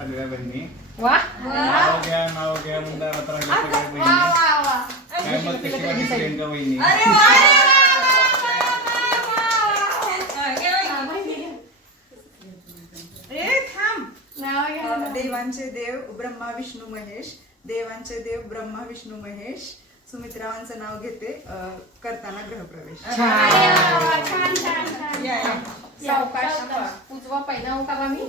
सगळ्या बहिणी वा नाव घ्या मंदारात राहिल्या सगळ्या बहिणी काय मग कशी वाटली प्रियंका वहिनी देवांचे देव ब्रह्मा विष्णू महेश देवांचे देव ब्रह्मा विष्णू महेश सुमित्रावांचं नाव घेते करताना गृहप्रवेश सावकाश उजवा पहिला उठावा मी